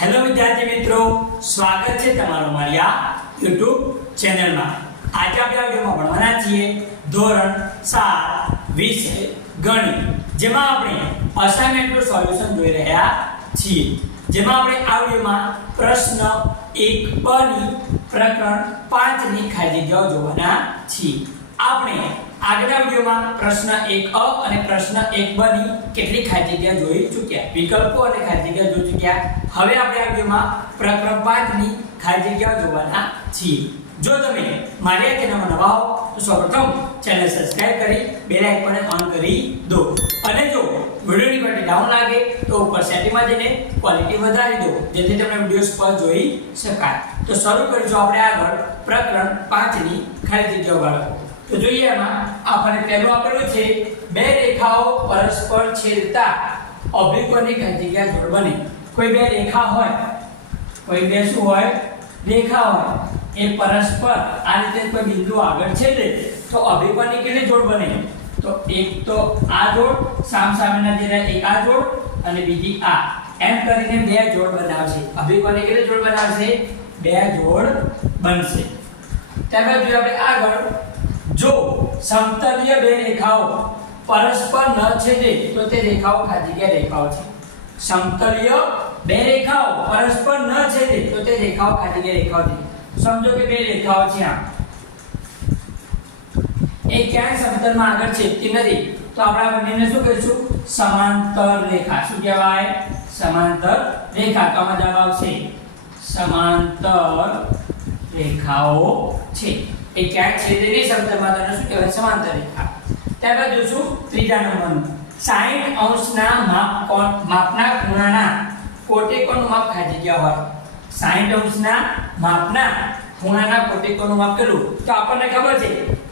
Hello વિદ્યાર્થી મિત્રો, સ્વાગત છે તમારું મારી આ YouTube ચેનલમાં। આજે આપણે આ વિડિયોમાં ભણવાના છીએ ધોરણ 7 વિષય ગણિત, જેમાં આપણે અસાઇનમેન્ટનું સોલ્યુશન જોઈ રહ્યા છીએ। જેમાં આપણે આ વિડિયોમાં પ્રશ્ન 1 ની પ્રકરણ 5 ની ખાલી જગ્યાઓ જોવાના છીએ। આપણે આગળના વિડિયોમાં પ્રશ્ન 1a અને પ્રશ્ન 1b ની કેટલી ખાલી જગ્યા જોઈ ચૂક્યા, વિકલ્પો અને ખાલી જગ્યા જોઈ ચૂક્યા। હવે આપણે આ વિડિયોમાં પ્રકરણ 5 ની ખાલી જગ્યા જોવાના છીએ। જો તમે મારી આ ચેનલમાં નવા હો તો સૌપ્રથમ ચેનલ સબસ્ક્રાઇબ કરી બેલ આઇકોનને ઓન કરી દો, અને જો વિડિયોની ક્વોલિટી ડાઉન લાગે તો ઉપર સેટિંગમાં જઈને ક્વોલિટી વધારી દો, જેથી તમને વિડિયો સ્પષ્ટ જોઈ શકાય। તો શરૂ કરીશું આપણે આગળ પ્રકરણ 5 ની ખાલી જગ્યાઓ વાળો। તો જોઈએ એમાં આપણે પહેલું આપેલું છે બે રેખાઓ પરસ્પર છેદતા અભિકોણની ખાલી જગ્યા જોડ બને। કોઈ બે રેખા હોય, કોઈ બે શું હોય, રેખા હોય, એ પરસ્પર આ રીતે કોઈ બિંદુ આગળ છેદે તો અભિકોણની કેટલી જોડ બને? તો એક તો આ જોડ, સામસામેના જે એક આ જોડ અને બીજી આ, એમ કરીને બે જોડ બનાવશે। અભિકોણની કેટલી જોડ બનાવશે? બે જોડ બનશે। ત્યારબાદ જોઈએ આપણે આગળ, જો સમતલીય બે રેખાઓ પરસ્પર ન છેદે તો તે રેખાઓ ખાલી જગ્યા રેખાઓ છે। સમતલીય બે રેખાઓ પરસ્પર ન છેદે તો તે રેખાઓ ખાલી જગ્યા રેખાઓ છે। સમજો કે બે રેખાઓ છે, આ એક ક્યાંય સમતલમાં આગળ છેદતી નથી, તો આપણે આ બંનેને શું કહીશું? સમાંતર રેખા। શું કહેવાય? સમાંતર રેખા। તો આમાં જવાબ આવશે સમાંતર રેખાઓ છે। એ ક્યાંય છેદે નહીં સમતલમાં, તો શું કહેવાય? સમાંતર રેખા। ત્યારબાદ જોશું ત્રીજા નંબરનું, 60 અંશના માપના ખૂણાના કોટિકોણનું માપ ખાલી જગ્યા હોય। 60 અંશના માપના ખૂણાના કોટિકોણનું માપ કેટલું? તો આપણને ખબર છે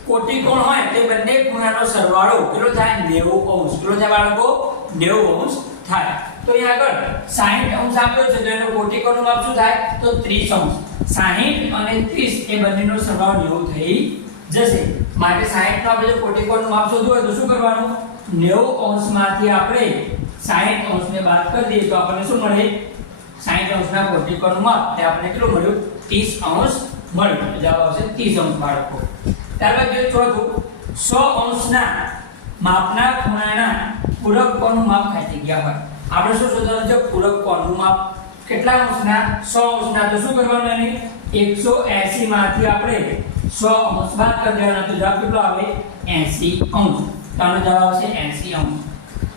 કોટિકોણ હોય તે બંને ખૂણાનો સરવાળો કેટલો થાય? 90 અંશ। કેટલો થાય બાળકો? 90 અંશ થાય। તો અહીંયા આગળ 60 અંશ આપ્યો છે, તો એનો કોટિકોણનું માપ શું થાય? તો 30 અંશ। 60 અને 30 એ બંનેનો સરવાળો 90 થઈ જશે। માટે 60 નો આપણે જો કોટિકોણનું માપ શોધવું હોય તો શું કરવાનું? 90 અંશમાંથી આપણે 60 અંશને બાદ કરી દઈએ તો આપણને શું મળે? 60 અંશના કોટિકોણનું માપ તે આપણને કેટલું મળ્યું? 30 અંશ મળ્યું। જવાબ આવશે 30 અંશ બાળકો। ત્યારબાદ જોઈએ ચોથું, 100 અંશના માપના ખૂણાના પૂરક કોણનું માપ ખાલી જગ્યા હોય। આપણે શું શોધવાનું છે? પૂરક કોણનું માપ કેટલા અંશના? 100 અંશના। તો શું કરવાનું? એને 180 માંથી આપણે 100 અંશ બાદ કરી દેવાના, તો જવાબ કેટલો આવે? 80 અંશ। તો આનો જવાબ આવશે 80 અંશ।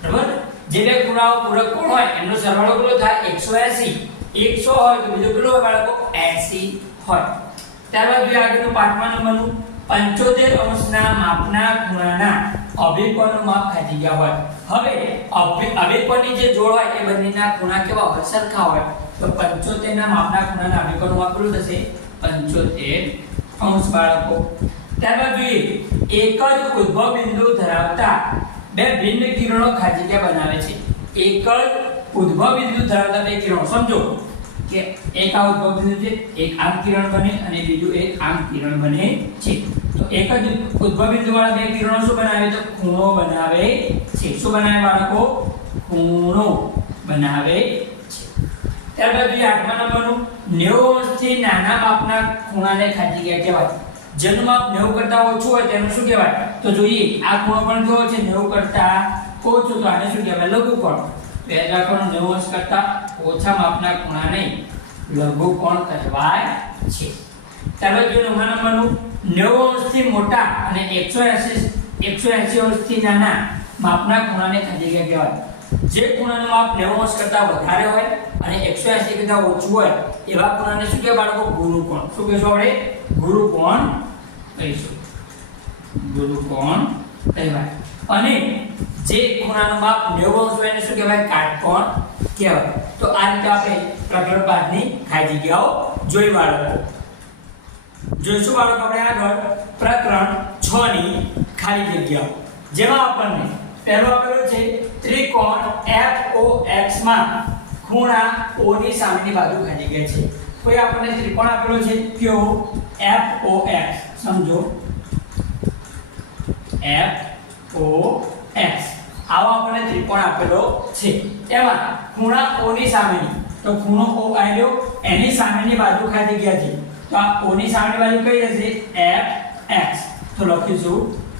બરાબર? જે બે ખૂણાઓ પૂરક કોણ હોય એનો સરવાળો કેટલો થાય? 180। 100 હોય તો બીજો કેટલો હોય બાળકો? 80 હોય। ત્યારબાદ જોઈએ આગળનું 5મા નંબરનું, 75 અંશના માપના ખૂણાના અભિકોણનું માપ ખાલી જગ્યા હોય। હવે અભિકોણની જે જોડ હોય એ બંનેના ખૂણા કેવા હોય? સરખા હોય। તો 75 ના માપના ખૂણાના અભિકોણનું માપ કેટલું થશે? 75 અંશ બાળકો। ત્યારબાદ જોઈએ, એક જ ઉદ્ભવ બિંદુ ધરાવતા બે ભિન્ન કિરણો ખાલી જગ્યા બનાવે છે। એક જ ઉદ્ભવ બિંદુ ધરાવતા બે કિરણો, સમજો કે એક આ ઉદ્ભવ બિંદુ છે, એક આમ કિરણ બને અને બીજું એક આમ કિરણ બને છે। તો એક જ ઉદ્ભવ બિંદુ વાળા બે કિરણો શું બનાવે? તો ખૂણો બનાવે છે। શું બનાવે બાળકો? ખૂણો બનાવે છે। ત્યારબાદ જોઈએ 8મા નંબરનું, 90 અંશથી નાના માપના ખૂણાને ખાલી જગ્યા કહેવાય। જેનું માપ 90 કરતા ઓછું હોય તેનું શું કહેવાય? તો જોઈએ આ ખૂણો પણ કેવો છે? 90 કરતા ઓછું, તો આને શું કહેવાય? લઘુકોણ। પહેલા કોણ 90 અંશ કરતા ઓછા માપના ખૂણાને લઘુકોણ કહેવાય છે। ત્યારબાદ જોઈએ 9મા નંબરનું, 90 અંશથી મોટા અને 180 અંશથી નાના માપના ખૂણાને ખાલી જગ્યા કહેવાય। જે ખૂણાનું માપ 90 અંશ કરતા વધારે હોય અને 180 કરતા ઓછું હોય એવા ખૂણાને શું કહેવાય બાળકો? ગુરુકોણ। શું કહેશું આપણે? ગુરુકોણ કહીશું। ગુરુકોણ કહેવાય। અને જે ખૂણાનું માપ 90 અંશ હોય એને શું કહેવાય? કાટકોણ કહેવાય। તો આ રીતે આપણે પ્રકરણ 5 ની ખાલી જગ્યાઓ જોઈ બાળકો। જોઈશું બાળકો આપણે આગળ પ્રકરણ 6 ની ખાલી જગ્યાઓ, જેમાં આપણને પહેલો આપેલો છે ત્રિકોણ FOX માં ખૂણા O ની સામેની બાજુ ખાલી જગ્યા છે। કોઈ આપણને ત્રિકોણ આપેલો છે કયો? FOX। સમજો FOX આવો આપણને ત્રિકોણ આપેલો છે। એમાં ખૂણા O ની સામેની તો ખૂણો O આવ્યો, એની સામેની બાજુ ખાલી જગ્યા છે, તો આ O ની સામેની બાજુ કઈ હશે? fx. તો લખીશું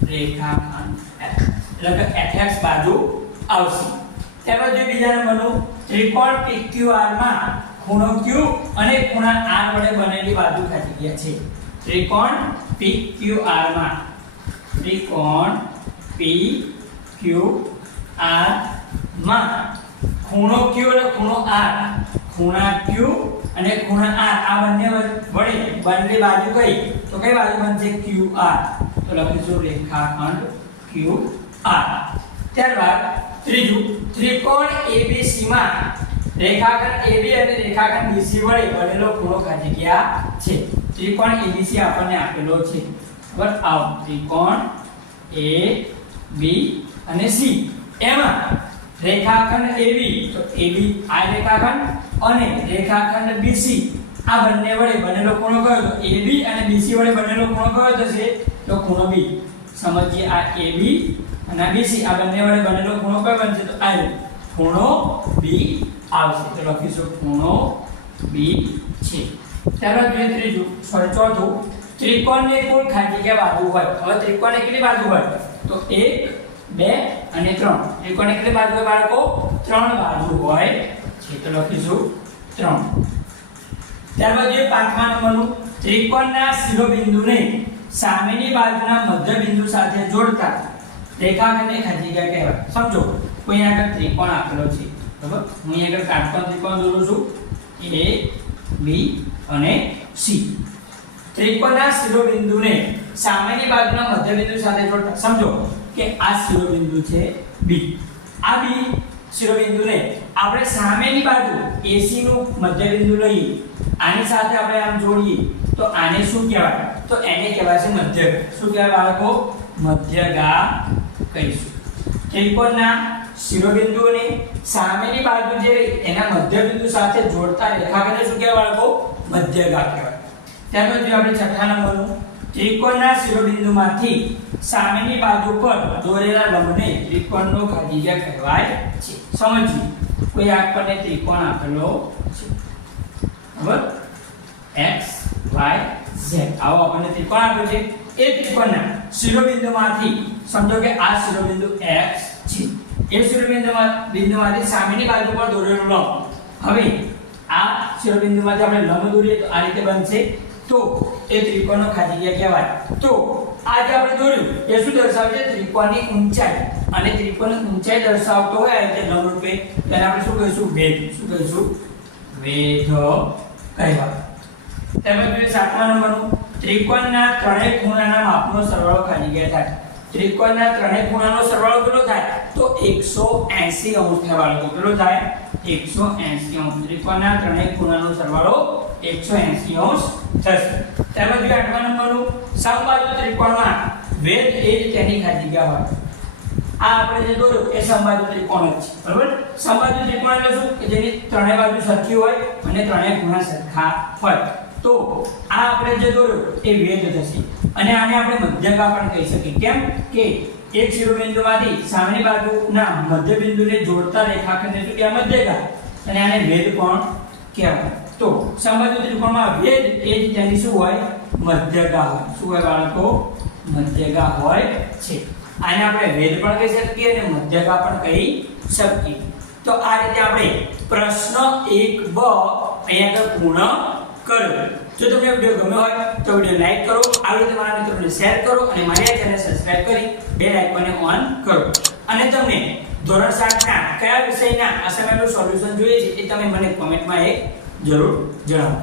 રેખાખંડ f, એટલે કે fx બાજુ આવશે. ત્યારબાદ જે બીજા નંબરનું ત્રિકોણ PQR માં ખૂણો Q અને ખૂણા R વડે બનેલી બાજુ ખાલી જગ્યા છે. ત્રિકોણ PQR માં ખૂણો Q અને ખૂણો R, ખૂણા Q અને ખૂણા R આ બંને વડે બનેલી બાજુ કઈ? તો કઈ બાજુ બનશે? QR. તો લખીશું રેખાખંડ QR. ત્યારબાદ ત્રીજું ત્રિકોણ ABC માં રેખાખંડ AB અને રેખાખંડ BC વડે બનેલો ખૂણો ખાલી જગ્યા છે. ત્રિકોણ ABC આપણને આપેલો છે, બરાબર? આવો ત્રિકોણ A B અને C, એમાં રેખાખંડ AB, તો AB આ રેખાખંડ અને રેખાખંડ BC આ બંને વડે બનેલો ખૂણો કયો? તો AB અને BC વડે બનેલો ખૂણો કયો થશે? તો ખૂણો B. સમજીએ, આ AB અને BC આ બંને વડે બનેલો ખૂણો કયો બનશે? તો આ ખૂણો B આવશે. તો લખીશું ખૂણો B છે. ત્યારબાદ જોઈએ ત્રીજું, ચોથું ત્રિકોણની કુલ ખાલી જગ્યા બાજુ હોય. હવે ત્રિકોણની કેટલી બાજુ હોય? તો 1 2 અને 3. ત્રિકોણની કેટલી બાજુ હોય બાળકો? 3 બાજુ હોય છે. તો લખીશું 3. ત્યારબાદ જોઈએ પાંચમા નંબરનું ત્રિકોણના શિરોબિંદુને સામેની બાજુના મધ્યબિંદુ સાથે જોડતા રેખાખંડને ખાલી જગ્યા કહેવાય. સમજો, કોઈ આગળ ત્રિકોણ આપેલો છે, બરાબર? હું અહીં આગળ કાટકોણ ત્રિકોણ દોરું છું, A B અને C. ત્રિકોણના શિરોબિંદુને સામેની બાજુના મધ્યબિંદુ સાથે જોડતા, સમજો કે આ શિરોબિંદુ છે B. આ B શિરોબિંદુને આપણે સામેની બાજુ AC નું મધ્યબિંદુ લઈએ, આની સાથે આપણે આમ જોડીએ, તો આને શું કહેવાય? તો એને કહેવાય છે મધ્યગા. શું કહેવાય બાળકો? મધ્યગા કહીશું. ત્રિકોણના શિરોબિંદુને સામેની બાજુ જે એના મધ્યબિંદુ સાથે જોડતા રેખાખંડને શું કહેવાય બાળકો? મધ્યગા કહેવાય. ત્યારબાદ જો આપણે છઠ્ઠા નંબરનું ત્રિકોણના શિરોબિંદુમાંથી સામેની બાજુ પર દોરેલા લંબને ત્રિકોણનો ખાલી જગ્યા કહેવાય છે. સમજીએ, કોઈ આપણને ત્રિકોણ આપેલો છે, બરાબર? x y z આવો આપણને ત્રિકોણ આપ્યો છે. એ ત્રિકોણના શિરોબિંદુમાંથી, સમજો કે આ શિરોબિંદુ x છે, એ શિરોબિંદુમાંથી સામેની બાજુ પર દોરેલો લંબ. હવે આ શિરોબિંદુમાંથી આપણે લંબ દોરીએ તો આ રીતે બનશે, તો એ ત્રિકોણનો ખાલી જગ્યા કહેવાય. તો આ જે આપણે દોર્યું એ શું દર્શાવે છે? ત્રિકોણની ઊંચાઈ. અને ત્રિકોણની ઊંચાઈ દર્શાવતો હોય એટલે લંબ રૂપે તેને આપણે શું કહીશું? વેધ. શું કહીશું? વેધ કહેવાય. ત્યારબાદ જોઈએ સાતમા નંબરનું ત્રિકોણના ત્રણેય ખૂણાના માપનો સરવાળો ખાલી જગ્યા થાય. ત્રિકોણના ત્રણેય ખૂણાનો સરવાળો કેટલો થાય? તો 180 અંશ થાય બાળકો. કેટલો થાય? 180 અંશ. ત્રિકોણના ત્રણેય ખૂણાનો સરવાળો 180 અંશ થશે. ત્યારબાદ જોઈએ આઠમા નંબરનું સમબાજુ ત્રિકોણમાં વેધ એ જ તેની ખાલી જગ્યા હોય. આ આપણે જે દોર્યું એ સમબાજુ ત્રિકોણ જ છે, બરાબર? સમબાજુ ત્રિકોણ એટલે શું? કે જેની ત્રણેય બાજુ સરખી હોય અને ત્રણેય ખૂણા સરખા હોય. તો આ આપણે જે દોર્યું એ વેધ થશે. અને આને આપણે મધ્યગા પણ કહી શકીએ. કેમ? કે એક શિરોબિંદુમાંથી સામેની બાજુના મધ્યબિંદુને જોડતા રેખાખંડને શું કહેવાય? મધ્યગા. અને આને વેધ પણ કહેવાય. તો સમબાજુ ત્રિકોણમાં વેધ એ જ તેની શું હોય? મધ્યગા હોય. શું હોય બાળકો? મધ્યગા હોય છે. આને આપણે વેધ પણ કહી શકીએ અને મધ્યગા પણ કહી શકીએ. તો આ રીતે આપણે પ્રશ્ન 1બ અહીંયા આગળ પૂર્ણ કર્યો. જો તમને વિડિયો ગમ્યો હોય તો વિડિયો લાઈક કરો, આ રીતે તમારા મિત્રોને શેર કરો અને મારી આ ચેનલ સબસ્ક્રાઇબ કરી બેલ આઇકોનને ઓન કરો. અને તમને ધોરણ 7 ના કયા વિષયના અસાઇનમેન્ટનું સોલ્યુશન જોઈએ છે એ તમે મને કોમેન્ટમાં જરૂર જણાવો.